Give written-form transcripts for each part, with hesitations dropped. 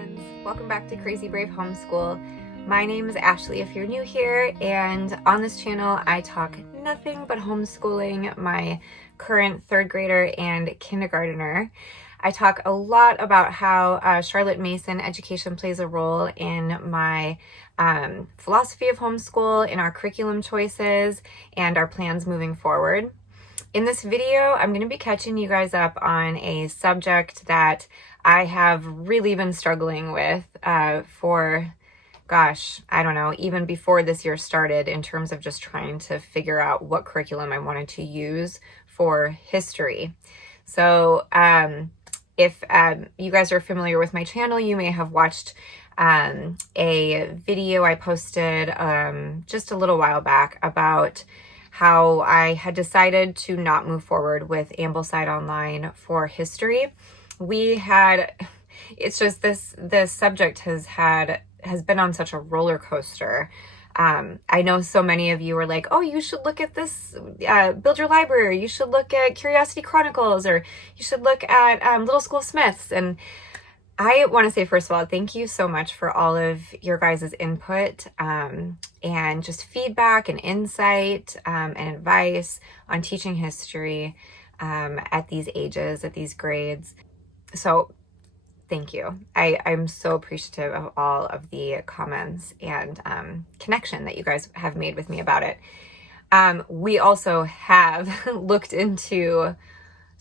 friends, welcome back to Crazy Brave Homeschool. My name is Ashley if you're new here, and on this channel I talk nothing but homeschooling my current third grader and kindergartner. I talk a lot about how Charlotte Mason education plays a role in my philosophy of homeschool, in our curriculum choices, and our plans moving forward. In this video, I'm going to be catching you guys up on a subject that I have really been struggling with for, gosh, I don't know, even before this year started, in terms of just trying to figure out what curriculum I wanted to use for history. So if you guys are familiar with my channel, you may have watched a video I posted just a little while back about how I had decided to not move forward with Ambleside Online for history. It's just this subject has been on such a roller coaster. I know so many of you are like, oh, you should look at this, Build Your Library, you should look at Curiosity Chronicles, or you should look at Little School Smiths. And I want to say, first of all, thank you so much for all of your guys' input and just feedback and insight and advice on teaching history at these ages, at these grades. So thank you. I'm so appreciative of all of the comments and connection that you guys have made with me about it. We also have looked into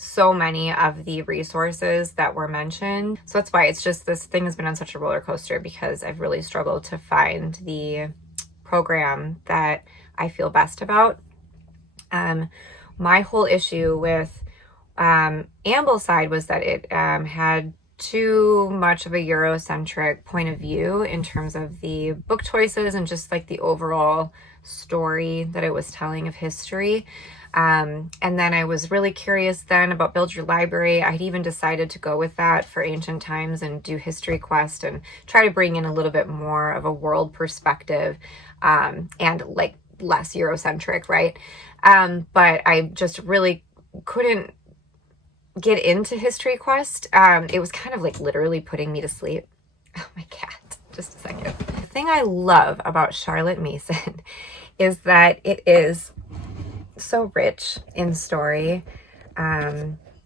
so many of the resources that were mentioned. So that's why it's just, this thing has been on such a roller coaster, because I've really struggled to find the program that I feel best about. My whole issue with Ambleside was that it had too much of a Eurocentric point of view in terms of the book choices and just like the overall story that it was telling of history. And then I was really curious then about Build Your Library. I had even decided to go with that for Ancient Times and do History Quest and try to bring in a little bit more of a world perspective and like less Eurocentric, right? But I just really couldn't get into History Quest. It was kind of like literally putting me to sleep. Oh, my cat, just a second. The thing I love about Charlotte Mason is that it is so rich in story.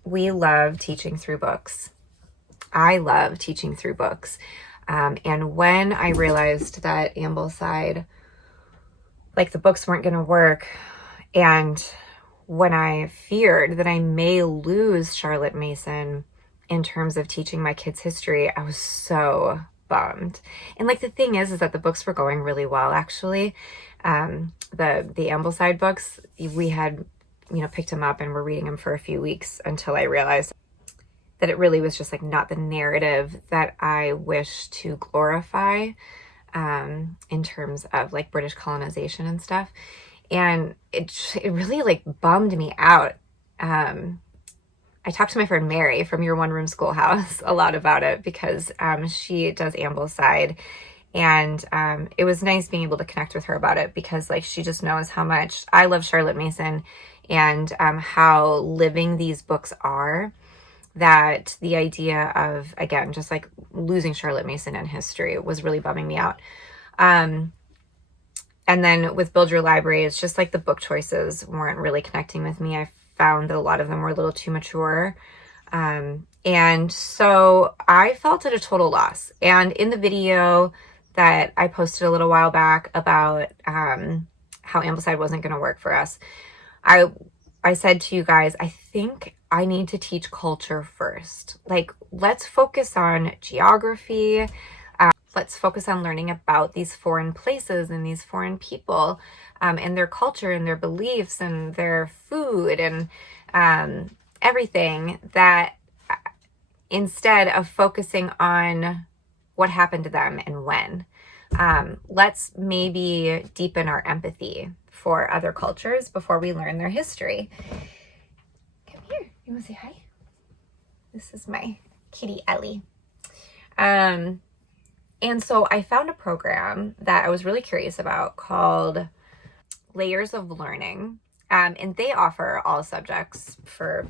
We love teaching through books. I love teaching through books. And when I realized that Ambleside, like the books weren't going to work, and when I feared that I may lose Charlotte Mason in terms of teaching my kids history, I was so bummed. And like the thing is that the books were going really well, actually. The Ambleside books, we had, picked them up and were reading them for a few weeks until I realized that it really was just like not the narrative that I wish to glorify in terms of like British colonization and stuff. And it really like bummed me out. I talked to my friend Mary from Your One Room Schoolhouse a lot about it, because she does Ambleside. And it was nice being able to connect with her about it, because like she just knows how much I love Charlotte Mason and how living these books are, that the idea of, again, just like losing Charlotte Mason in history was really bumming me out. And then with Build Your Library, it's just like the book choices weren't really connecting with me. I found that a lot of them were a little too mature. And so I felt at a total loss. And in the video that I posted a little while back about how Ambleside wasn't going to work for us, I said to you guys, I think I need to teach culture first. Like, let's focus on geography. Let's focus on learning about these foreign places and these foreign people and their culture and their beliefs and their food and everything, that instead of focusing on what happened to them and when, let's maybe deepen our empathy for other cultures before we learn their history. Come here. You want to say hi? This is my kitty Ellie. And so I found a program that I was really curious about called Layers of Learning. And they offer all subjects for,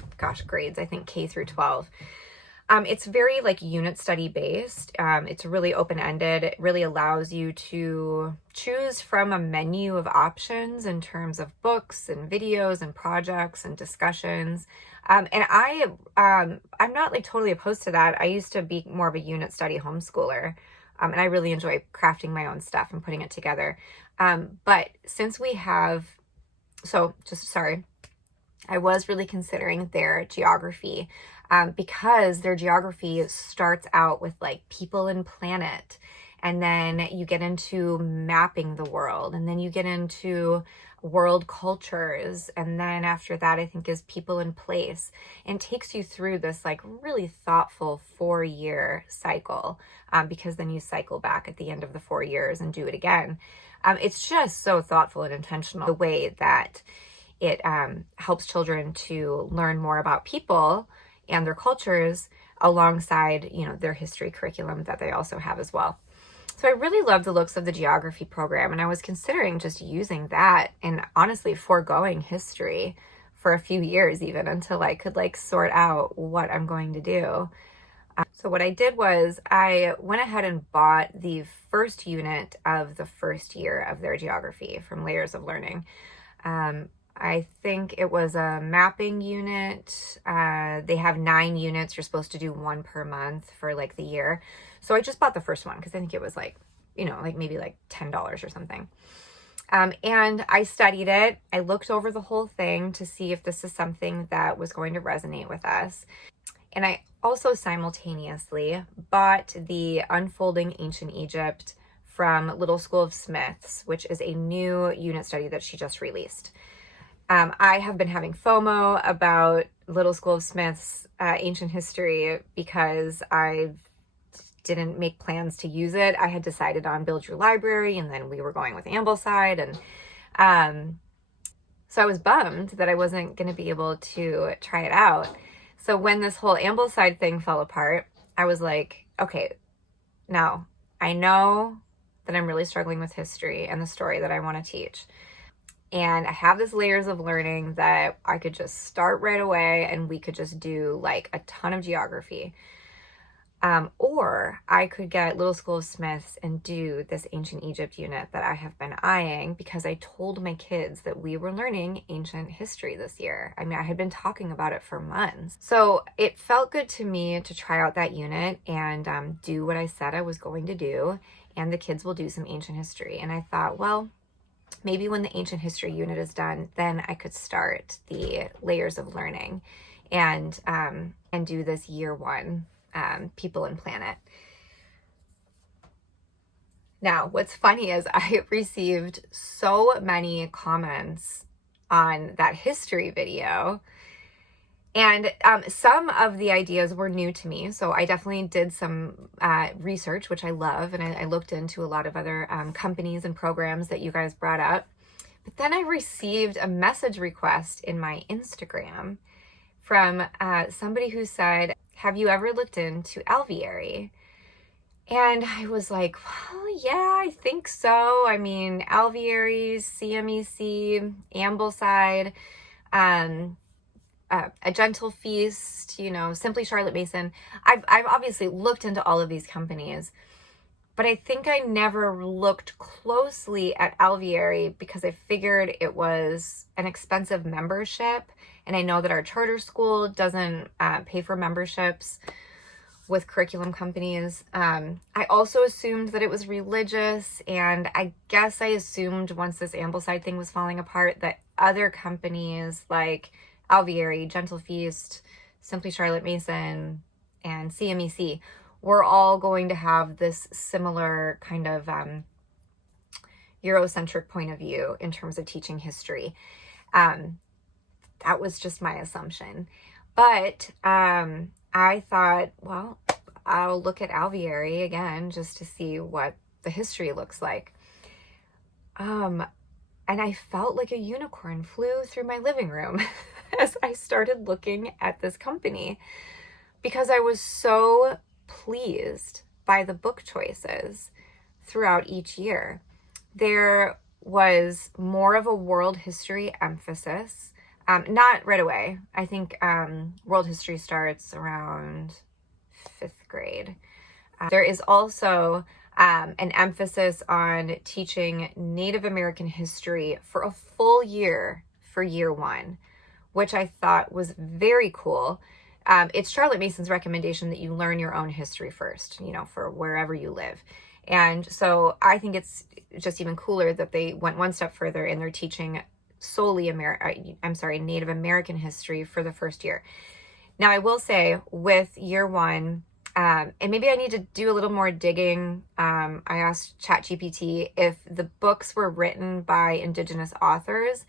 grades, I think K through 12. It's very like unit study based. It's really open-ended. It really allows you to choose from a menu of options in terms of books and videos and projects and discussions. And I'm not like totally opposed to that. I used to be more of a unit study homeschooler. And I really enjoy crafting my own stuff and putting it together. But since we have, I was really considering their geography, because their geography starts out with like people and planet, and then you get into mapping the world, and then you get into world cultures, and then after that I think is people and place, and takes you through this like really thoughtful 4-year cycle, because then you cycle back at the end of the 4 years and do it again. It's just so thoughtful and intentional the way that it helps children to learn more about people and their cultures alongside, their history curriculum that they also have as well. So I really love the looks of the geography program, and I was considering just using that and honestly foregoing history for a few years even until I could like sort out what I'm going to do. So what I did was I went ahead and bought the first unit of the first year of their geography from Layers of Learning. I think it was a mapping unit. They have 9 units. You're supposed to do 1 per month for like the year. So I just bought the first one because I think it was like, like maybe like $10 or something. And I studied it. I looked over the whole thing to see if this is something that was going to resonate with us. And I also simultaneously bought the Unfolding Ancient Egypt from Little School of Smiths, which is a new unit study that she just released. I have been having FOMO about Little School of Smiths ancient history because I didn't make plans to use it. I had decided on Build Your Library, and then we were going with Ambleside, and so I was bummed that I wasn't going to be able to try it out. So when this whole Ambleside thing fell apart, I was like, okay, now I know that I'm really struggling with history and the story that I want to teach. And I have this Layers of Learning that I could just start right away and we could just do like a ton of geography. Or I could get Little School of Smiths and do this Ancient Egypt unit that I have been eyeing because I told my kids that we were learning ancient history this year. I mean, I had been talking about it for months. So it felt good to me to try out that unit and do what I said I was going to do. And the kids will do some ancient history. And I thought, well, maybe when the ancient history unit is done, then I could start the Layers of Learning and do this year 1 people and planet. Now, what's funny is I received so many comments on that history video, and some of the ideas were new to me. So I definitely did some research, which I love, and I looked into a lot of other companies and programs that you guys brought up. But then I received a message request in my Instagram from somebody who said, have you ever looked into Alveary? And I was like, well, yeah, I think so. I mean, Alveary, CMEC, Ambleside, A Gentle Feast, Simply Charlotte Mason. I've obviously looked into all of these companies, but I think I never looked closely at Alveary because I figured it was an expensive membership. And I know that our charter school doesn't pay for memberships with curriculum companies. I also assumed that it was religious, and I guess I assumed once this Ambleside thing was falling apart that other companies like Alveary, Gentle Feast, Simply Charlotte Mason, and CMEC were all going to have this similar kind of Eurocentric point of view in terms of teaching history. That was just my assumption. But I thought, well, I'll look at Alveary again just to see what the history looks like. And I felt like a unicorn flew through my living room as I started looking at this company because I was so pleased by the book choices throughout each year. There was more of a world history emphasis. Not right away. I think world history starts around 5th grade. There is also an emphasis on teaching Native American history for a full year for year 1, which I thought was very cool. It's Charlotte Mason's recommendation that you learn your own history first, for wherever you live. And so I think it's just even cooler that they went one step further and they're teaching solely Native American history for the first year. Now, I will say with year 1, and maybe I need to do a little more digging. I asked ChatGPT if the books were written by Indigenous authors,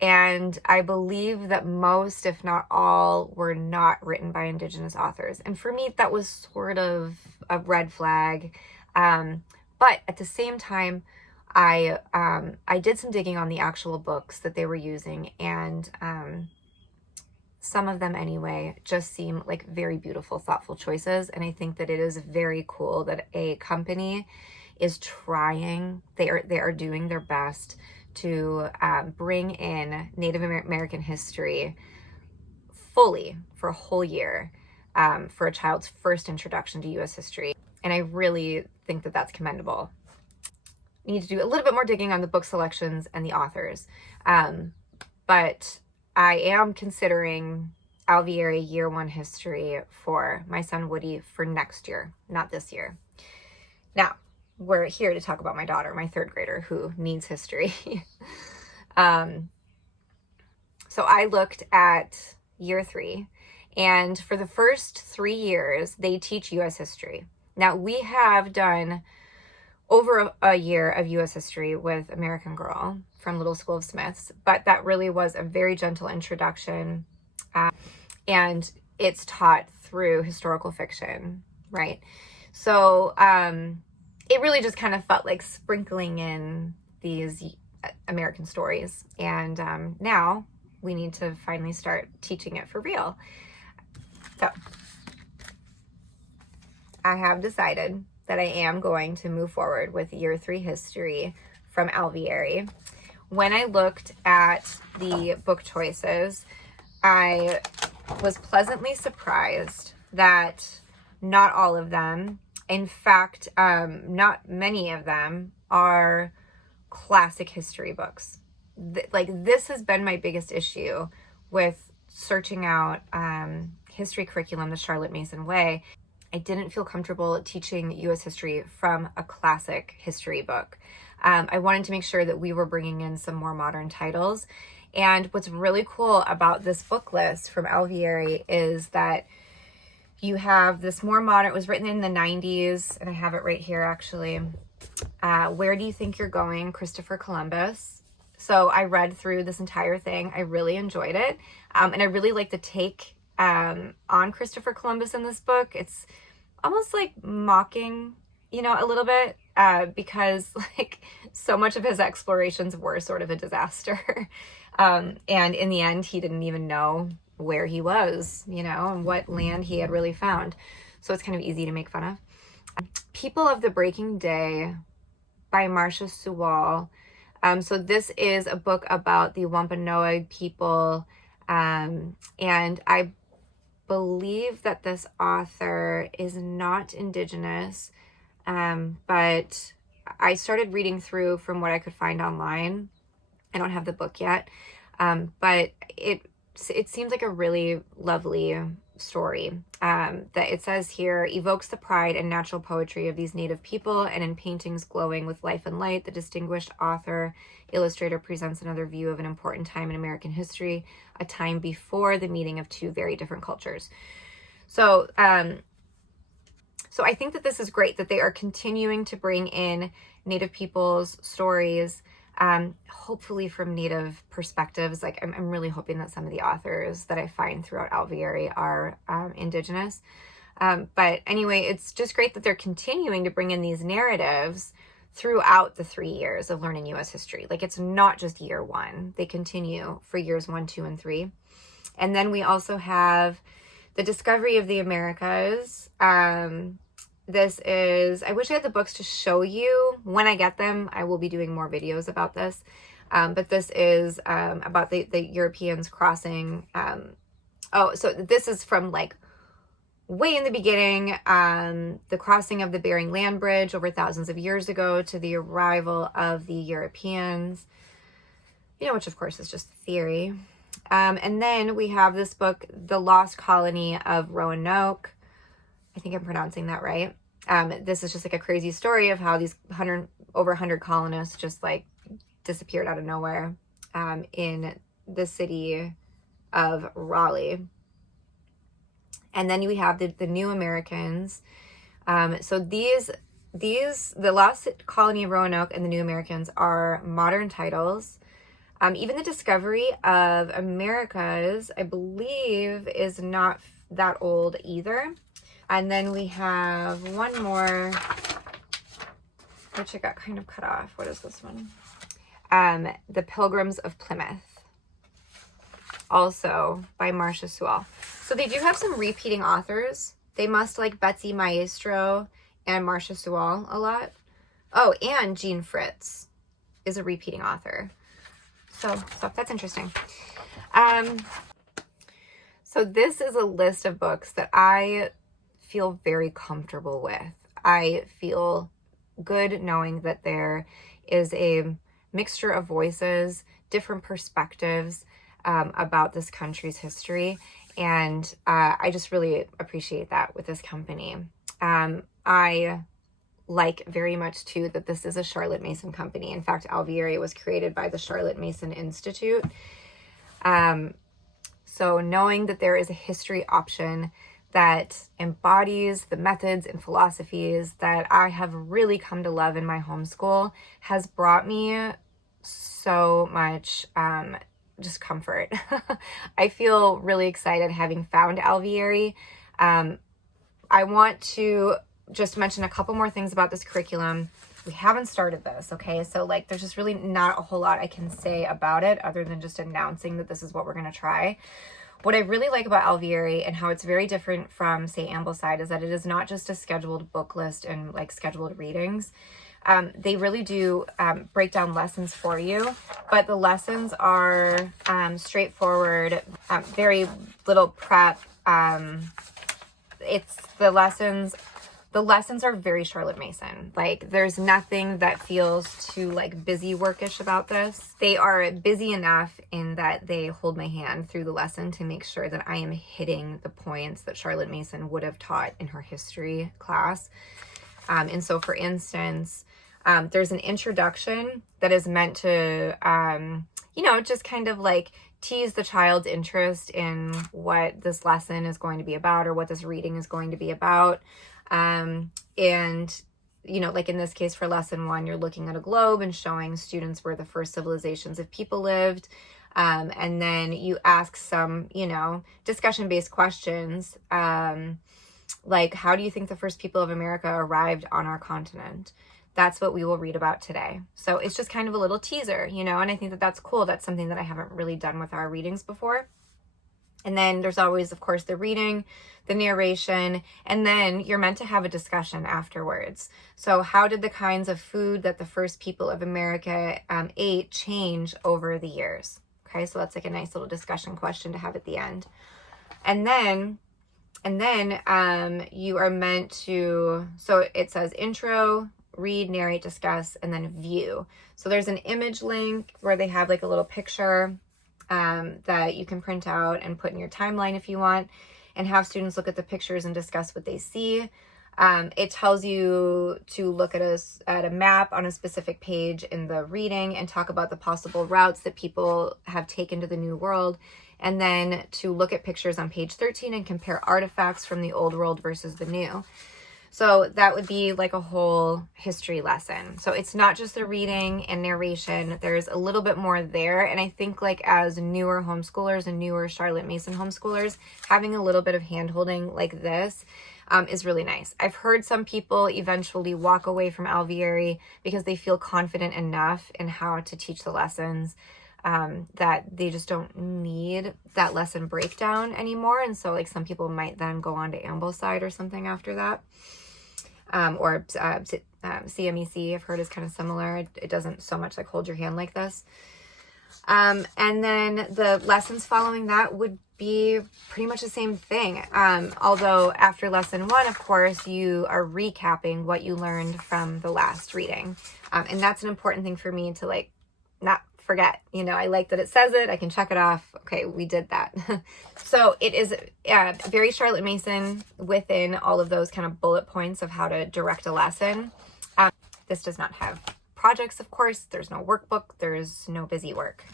and I believe that most, if not all, were not written by Indigenous authors. And for me, that was sort of a red flag. But at the same time, I did some digging on the actual books that they were using, and some of them anyway just seem like very beautiful, thoughtful choices. And I think that it is very cool that a company is trying, they are doing their best to bring in Native American history fully for a whole year for a child's first introduction to U.S. history. And I really think that that's commendable. I need to do a little bit more digging on the book selections and the authors. But I am considering Alveary year 1 history for my son Woody for next year, not this year. Now, we're here to talk about my daughter, my 3rd grader, who needs history. So I looked at year 3, and for the first 3 years, they teach U.S. history. Now, we have done over a year of U.S. history with American Girl from Little School of Smiths, but that really was a very gentle introduction, and it's taught through historical fiction, right? So it really just kind of felt like sprinkling in these American stories, and now we need to finally start teaching it for real. So I have decided that I am going to move forward with year 3 history from Alveary. When I looked at the book choices, I was pleasantly surprised that not all of them, in fact, not many of them, are classic history books. This has been my biggest issue with searching out history curriculum the Charlotte Mason way. I didn't feel comfortable teaching U.S. history from a classic history book. I wanted to make sure that we were bringing in some more modern titles. And what's really cool about this book list from Alveary is that you have this more modern, it was written in the 90s, and I have it right here actually. Where Do You Think You're Going? Christopher Columbus. So I read through this entire thing. I really enjoyed it. And I really like the take on Christopher Columbus in this book. It's almost like mocking, a little bit, because like so much of his explorations were sort of a disaster. And in the end, he didn't even know where he was, and what land he had really found. So it's kind of easy to make fun of. People of the Breaking Day by Marcia Sewall. So this is a book about the Wampanoag people. And I believe that this author is not Indigenous, but I started reading through from what I could find online. I don't have the book yet, but it seems like a really lovely story. That it says here, evokes the pride and natural poetry of these native people, and in paintings glowing with life and light, the distinguished author illustrator presents another view of an important time in American history, a time before the meeting of two very different cultures. So I think that this is great that they are continuing to bring in Native people's stories, hopefully from Native perspectives. Like I'm really hoping that some of the authors that I find throughout Alveary are Indigenous. But anyway, it's just great that they're continuing to bring in these narratives throughout the 3 years of learning U.S. history. Like it's not just year 1. They continue for years 1, 2, and 3. And then we also have the Discovery of the Americas. This is, I wish I had the books to show you. When I get them, I will be doing more videos about this. But this is about the Europeans crossing. So this is from like way in the beginning, the crossing of the Bering Land Bridge over thousands of years ago to the arrival of the Europeans, which of course is just theory. And then we have this book, The Lost Colony of Roanoke. I think I'm pronouncing that right. This is just like a crazy story of how these over 100 colonists just like disappeared out of nowhere in the city of Raleigh. And then we have the New Americans. So the Lost Colony of Roanoke and the New Americans are modern titles. Even the discovery of Americas, I believe, is not that old either. And then we have one more, which I got kind of cut off. What is this one? The Pilgrims of Plymouth, also by Marcia Sewell. So they do have some repeating authors. They must like Betsy Maestro and Marcia Sewell a lot. Oh, and Jean Fritz is a repeating author. So that's interesting. So this is a list of books that I feel very comfortable with. I feel good knowing that there is a mixture of voices, different perspectives about this country's history. And I just really appreciate that with this company. I like very much too that this is a Charlotte Mason company. In fact, Alveary was created by the Charlotte Mason Institute. So knowing that there is a history option that embodies the methods and philosophies that I have really come to love in my homeschool has brought me so much just comfort. I feel really excited having found Alveary. I want to just mention a couple more things about this curriculum. We haven't started this, okay? So like there's just really not a whole lot I can say about it other than just announcing that this is what we're going to try. What I really like about Alveary and how it's very different from, say, Ambleside is that it is not just a scheduled book list and like scheduled readings. They really do break down lessons for you, but the lessons are straightforward, very little prep. The lessons are very Charlotte Mason. Like there's nothing that feels too like busy workish about this. They are busy enough in that they hold my hand through the lesson to make sure that I am hitting the points that Charlotte Mason would have taught in her history class. And so for instance, there's an introduction that is meant to, just kind of like tease the child's interest in what this lesson is going to be about or what this reading is going to be about. Like in this case for lesson 1, you're looking at a globe and showing students where the first civilizations of people lived. And then you ask some, discussion-based questions, like how do you think the first people of America arrived on our continent? That's what we will read about today. So it's just kind of a little teaser, and I think that that's cool. That's something that I haven't really done with our readings before. And then there's always, of course, the reading, the narration, and then you're meant to have a discussion afterwards. So how did the kinds of food that the first people of America ate change over the years? Okay, so that's like a nice little discussion question to have at the end. And then you are meant to, so it says intro, read, narrate, discuss, and then view. So there's an image link where they have like a little picture that you can print out and put in your timeline if you want, and have students look at the pictures and discuss what they see. It tells you to look at a map on a specific page in the reading and talk about the possible routes that people have taken to the New World, and then to look at pictures on page 13 and compare artifacts from the Old World versus the New. So that would be like a whole history lesson. So it's not just the reading and narration. There's a little bit more there. And I think like as newer homeschoolers and newer Charlotte Mason homeschoolers, having a little bit of hand-holding like this is really nice. I've heard some people eventually walk away from Alveary because they feel confident enough in how to teach the lessons that they just don't need that lesson breakdown anymore. And so like some people might then go on to Ambleside or something after that. Or CMEC, I've heard is kind of similar. It doesn't so much like hold your hand like this. And then the lessons following that would be pretty much the same thing. Although after lesson 1, of course, you are recapping what you learned from the last reading. And that's an important thing for me to like not forget. You know, I like that it says it. I can check it off. Okay, we did that. So it is very Charlotte Mason within all of those kind of bullet points of how to direct a lesson. This does not have projects, of course. There's no workbook. There's no busy work.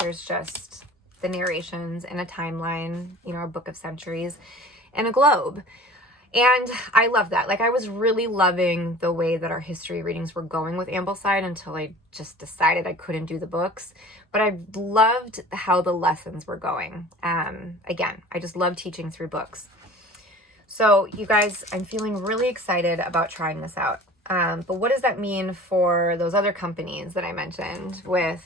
There's just the narrations and a timeline, you know, a book of centuries and a globe. And I love that. Like, I was really loving the way that our history readings were going with Ambleside until I just decided I couldn't do the books. But I loved how the lessons were going. Again, I just love teaching through books. So you guys, I'm feeling really excited about trying this out. But what does that mean for those other companies that I mentioned with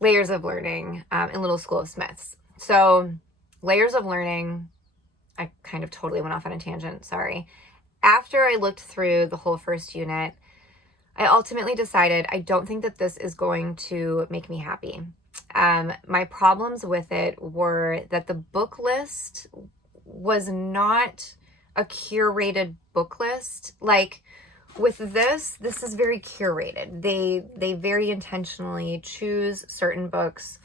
Layers of Learning and Little School of Smiths? So Layers of Learning, I kind of totally went off on a tangent, sorry. After I looked through the whole first unit, I ultimately decided I don't think that this is going to make me happy. My problems with it were that the book list was not a curated book list. Like with this is very curated. They very intentionally choose certain books,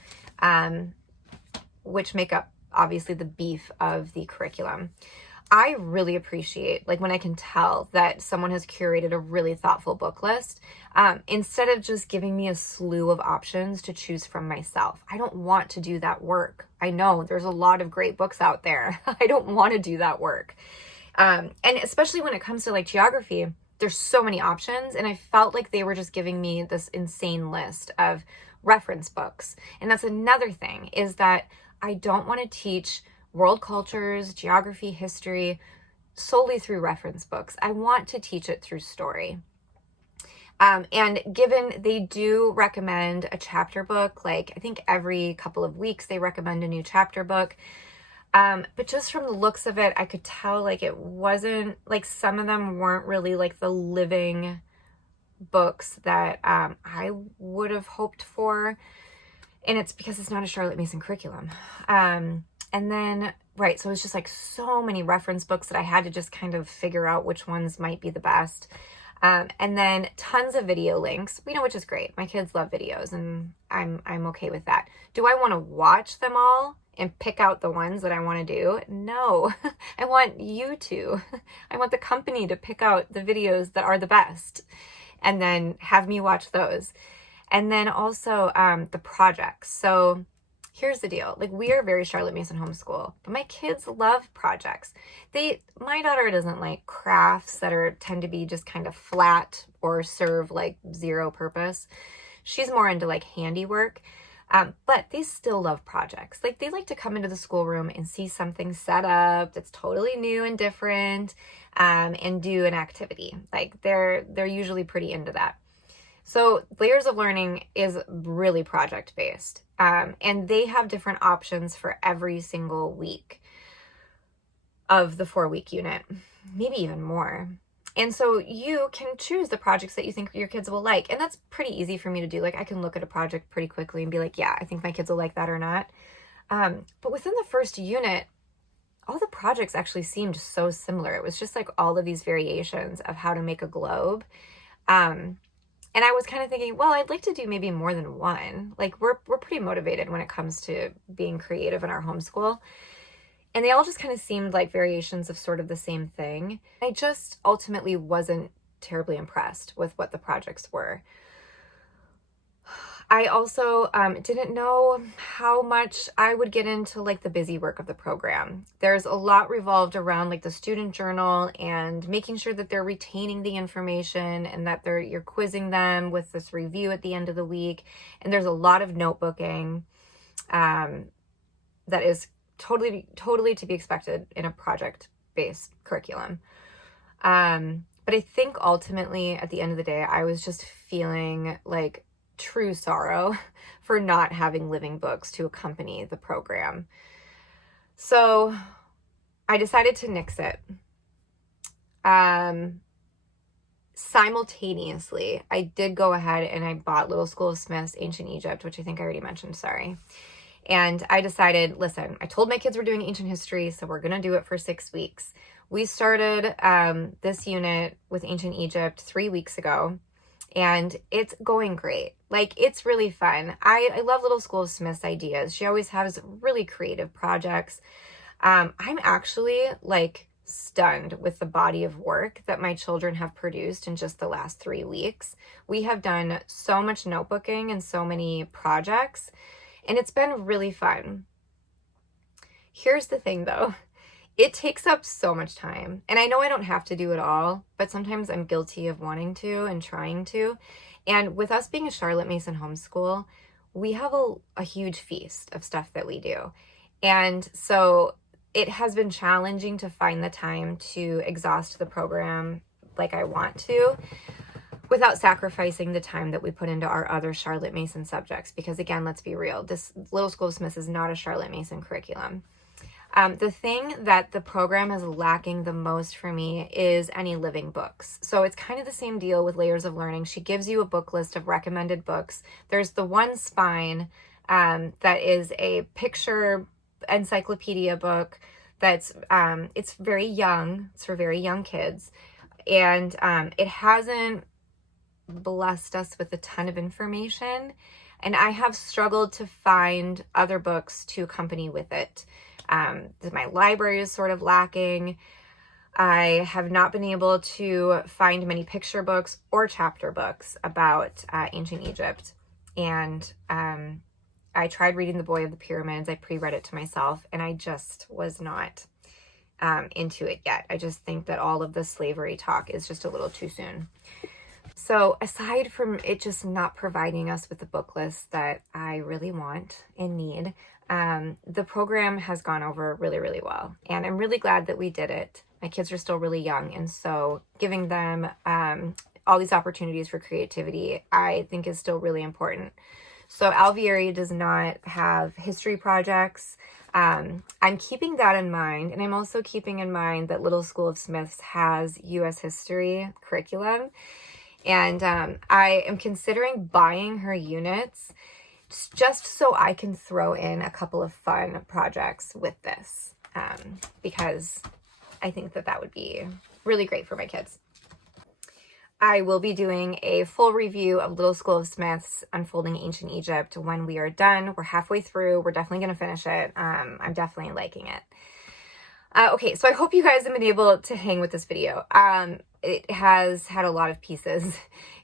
which make up obviously the beef of the curriculum. I really appreciate like when I can tell that someone has curated a really thoughtful book list, instead of just giving me a slew of options to choose from myself. I don't want to do that work. I know there's a lot of great books out there. I don't want to do that work. And especially when it comes to like geography, there's so many options. And I felt like they were just giving me this insane list of reference books. And that's another thing, is that I don't want to teach world cultures, geography, history solely through reference books. I want to teach it through story. And given they do recommend a chapter book, like I think every couple of weeks they recommend a new chapter book. But just from the looks of it, I could tell like it wasn't, like some of them weren't really like the living books that I would have hoped for. And it's because it's not a Charlotte Mason curriculum. And then, right, so it's just like so many reference books that I had to just kind of figure out which ones might be the best. And then tons of video links, you know, which is great. My kids love videos and I'm okay with that. Do I want to watch them all and pick out the ones that I want to do? No, I want you to. I want the company to pick out the videos that are the best and then have me watch those. And then also the projects. So here's the deal. Like, we are very Charlotte Mason homeschool, but my kids love projects. My daughter doesn't like crafts that tend to be just kind of flat or serve like zero purpose. She's more into like handiwork. But they still love projects. Like, they like to come into the schoolroom and see something set up that's totally new and different, and do an activity. Like, they're usually pretty into that. So Layers of Learning is really project-based, and they have different options for every single week of the 4-week unit, maybe even more. And so you can choose the projects that you think your kids will like. And that's pretty easy for me to do. Like, I can look at a project pretty quickly and be like, yeah, I think my kids will like that or not. But within the first unit, all the projects actually seemed so similar. It was just like all of these variations of how to make a globe. And I was kind of thinking, well, I'd like to do maybe more than one. Like, we're pretty motivated when it comes to being creative in our homeschool. And they all just kind of seemed like variations of sort of the same thing. I just ultimately wasn't terribly impressed with what the projects were. I also didn't know how much I would get into like the busy work of the program. There's a lot revolved around like the student journal and making sure that they're retaining the information and that you're quizzing them with this review at the end of the week. And there's a lot of notebooking that is totally to be expected in a project-based curriculum. But I think ultimately at the end of the day, I was just feeling like true sorrow for not having living books to accompany the program. So I decided to nix it. simultaneously, I did go ahead and I bought Little School of Smith's Ancient Egypt, which I think I already mentioned, sorry. And I decided, listen, I told my kids we're doing ancient history, so we're going to do it for 6 weeks. We started this unit with ancient Egypt 3 weeks ago, and it's going great. Like, it's really fun. I love Little School of Smith's ideas. She always has really creative projects. I'm actually like stunned with the body of work that my children have produced in just the last 3 weeks. We have done so much notebooking and so many projects, and it's been really fun. Here's the thing though, it takes up so much time. And I know I don't have to do it all, but sometimes I'm guilty of wanting to and trying to. And with us being a Charlotte Mason homeschool, we have a huge feast of stuff that we do. And so it has been challenging to find the time to exhaust the program like I want to, without sacrificing the time that we put into our other Charlotte Mason subjects. Because again, let's be real, this Little School of Smith is not a Charlotte Mason curriculum. The thing that the program is lacking the most for me is any living books. So it's kind of the same deal with Layers of Learning. She gives you a book list of recommended books. There's the one spine that is a picture encyclopedia book that's it's very young. It's for very young kids. And it hasn't blessed us with a ton of information. And I have struggled to find other books to accompany with it. My library is sort of lacking. I have not been able to find many picture books or chapter books about ancient Egypt. And I tried reading The Boy of the Pyramids. I pre-read it to myself, and I just was not into it yet. I just think that all of the slavery talk is just a little too soon. So aside from it just not providing us with the book list that I really want and need, the program has gone over really, really well. And I'm really glad that we did it. My kids are still really young, and so giving them all these opportunities for creativity, I think is still really important. So Alveary does not have history projects. I'm keeping that in mind, and I'm also keeping in mind that Little School of Smith's has U.S. history curriculum. And I am considering buying her units just so I can throw in a couple of fun projects with this, because I think that that would be really great for my kids. I will be doing a full review of Little School of Smith's Unfolding Ancient Egypt when we are done. We're halfway through. We're definitely going to finish it. I'm definitely liking it. Okay, so I hope you guys have been able to hang with this video. It has had a lot of pieces,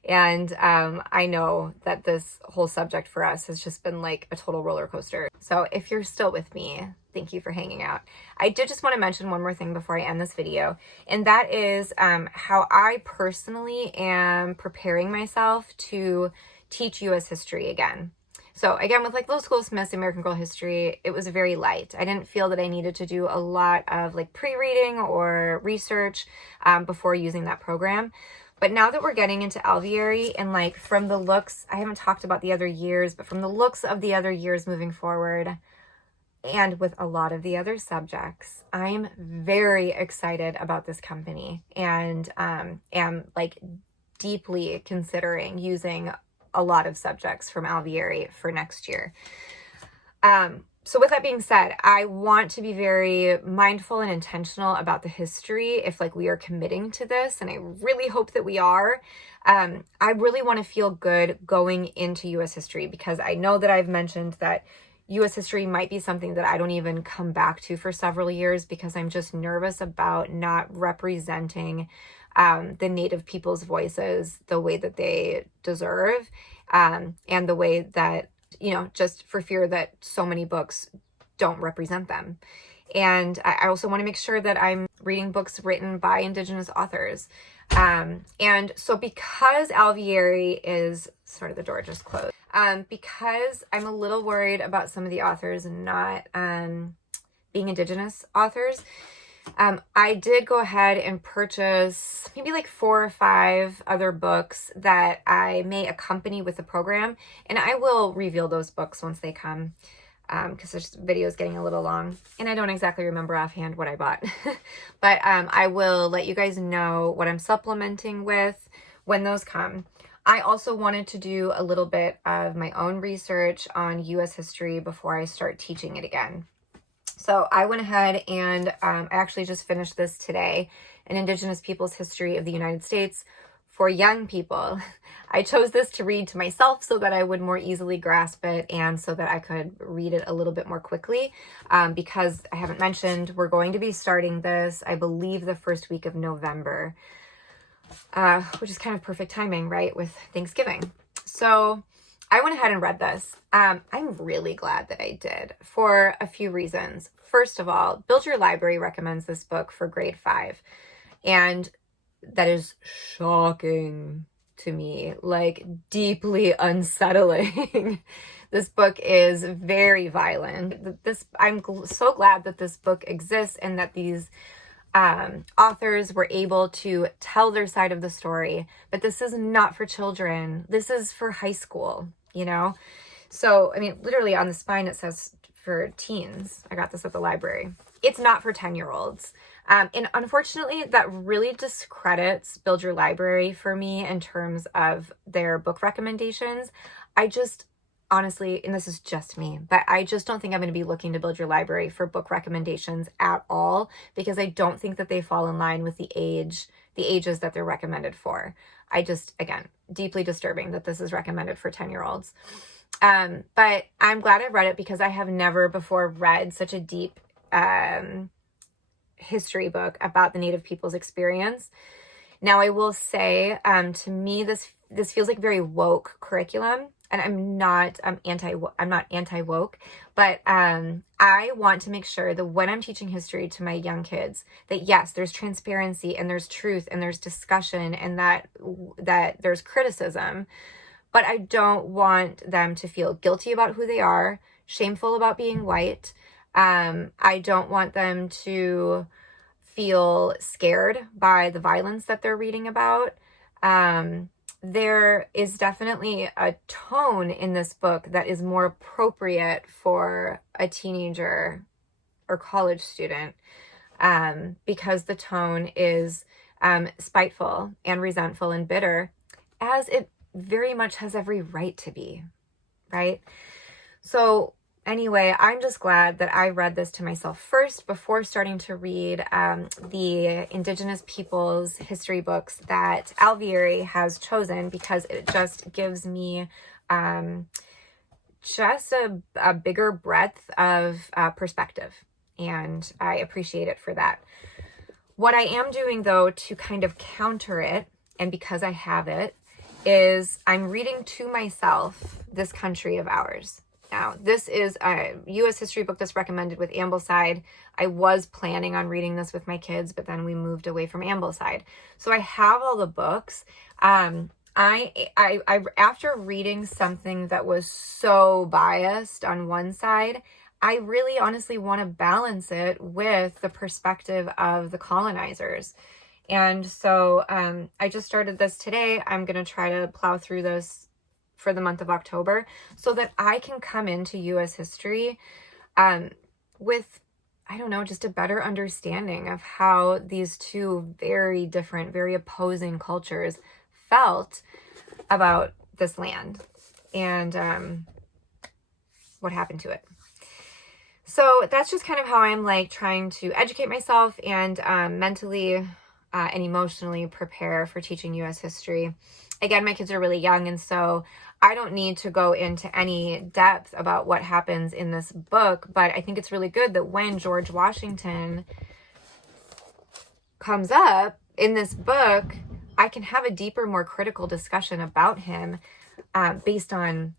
and I know that this whole subject for us has just been like a total roller coaster. So if you're still with me, thank you for hanging out. I did just want to mention one more thing before I end this video, and that is how I personally am preparing myself to teach U.S. history again. So again, with like Little School of Smith's American Girl History, it was very light. I didn't feel that I needed to do a lot of like pre-reading or research before using that program. But now that we're getting into Alveary, and like from the looks, I haven't talked about the other years, but from the looks of the other years moving forward, and with a lot of the other subjects, I'm very excited about this company, and am like deeply considering using a lot of subjects from Alveary for next year. So with that being said, I want to be very mindful and intentional about the history if like we are committing to this, and I really hope that we are. I really want to feel good going into U.S. history, because I know that I've mentioned that U.S. history might be something that I don't even come back to for several years, because I'm just nervous about not representing the Native people's voices the way that they deserve, and the way that, you know, just for fear that so many books don't represent them. And I also want to make sure that I'm reading books written by Indigenous authors. And so because Alveary is, sort of the door just closed, because I'm a little worried about some of the authors not being Indigenous authors, I did go ahead and purchase maybe like 4 or 5 other books that I may accompany with the program, and I will reveal those books once they come, because this video is getting a little long and I don't exactly remember offhand what I bought. But I will let you guys know what I'm supplementing with. when those come. I also wanted to do a little bit of my own research on U.S. history before I start teaching it again. So I went ahead and I actually just finished this today, an Indigenous Peoples History of the United States for young people. I chose this to read to myself so that I would more easily grasp it and so that I could read it a little bit more quickly, because I haven't mentioned, we're going to be starting this, I believe, the first week of November, which is kind of perfect timing, right, with Thanksgiving. So I went ahead and read this. I'm really glad that I did for a few reasons. First of all, Build Your Library recommends this book for grade 5. And that is shocking to me, like deeply unsettling. This book is very violent. I'm so glad that this book exists and that these authors were able to tell their side of the story. But this is not for children. This is for high school, you know? So, I mean, literally on the spine it says for teens. I got this at the library. It's not for 10-year-olds. And unfortunately, that really discredits Build Your Library for me in terms of their book recommendations. I just, honestly, and this is just me, but I just don't think I'm going to be looking to Build Your Library for book recommendations at all, because I don't think that they fall in line with the ages that they're recommended for. I just, again, deeply disturbing that this is recommended for 10-year-olds. But I'm glad I read it because I have never before read such a deep history book about the Native people's experience. Now, I will say, to me, this feels like very woke curriculum, and I'm not anti-woke, but I want to make sure that when I'm teaching history to my young kids, that yes, there's transparency and there's truth and there's discussion and that there's criticism, but I don't want them to feel guilty about who they are, shameful about being white. I don't want them to feel scared by the violence that they're reading about. There is definitely a tone in this book that is more appropriate for a teenager or college student, because the tone is spiteful and resentful and bitter, as it very much has every right to be, right? So anyway, I'm just glad that I read this to myself first before starting to read the Indigenous peoples history books that Alveary has chosen, because it just gives me just a bigger breadth of perspective, and I appreciate it for that. What I am doing, though, to kind of counter it, and because I have it, is I'm reading to myself This Country of Ours. Now, this is a U.S. history book that's recommended with Ambleside. I was planning on reading this with my kids, but then we moved away from Ambleside. So I have all the books. I after reading something that was so biased on one side, I really honestly want to balance it with the perspective of the colonizers. And so I just started this today. I'm going to try to plow through this for the month of October so that I can come into U.S. history with, I don't know, just a better understanding of how these two very different, very opposing cultures felt about this land and what happened to it. So that's just kind of how I'm like trying to educate myself and mentally and emotionally prepare for teaching U.S. history. Again, my kids are really young, and so I don't need to go into any depth about what happens in this book, but I think it's really good that when George Washington comes up in this book, I can have a deeper, more critical discussion about him based on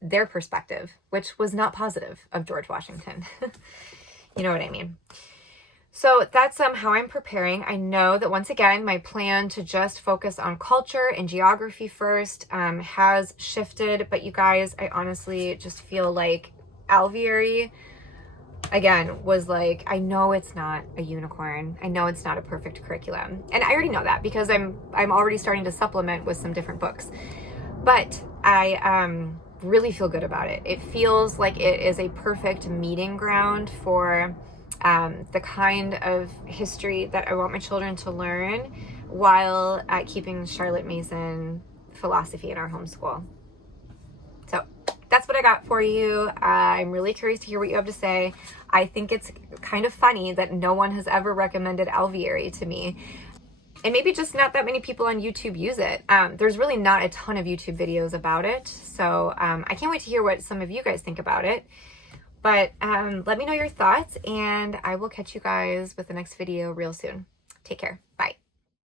their perspective, which was not positive of George Washington. You know what I mean? So that's how I'm preparing. I know that once again, my plan to just focus on culture and geography first has shifted. But you guys, I honestly just feel like Alveary, again, was like, I know it's not a unicorn. I know it's not a perfect curriculum. And I already know that because I'm already starting to supplement with some different books. But I really feel good about it. It feels like it is a perfect meeting ground for the kind of history that I want my children to learn, while keeping Charlotte Mason philosophy in our homeschool. So that's what I got for you. I'm really curious to hear what you have to say. I think it's kind of funny that no one has ever recommended Alveary to me. And maybe just not that many people on YouTube use it. There's really not a ton of YouTube videos about it. So I can't wait to hear what some of you guys think about it. But let me know your thoughts, and I will catch you guys with the next video real soon. Take care. Bye.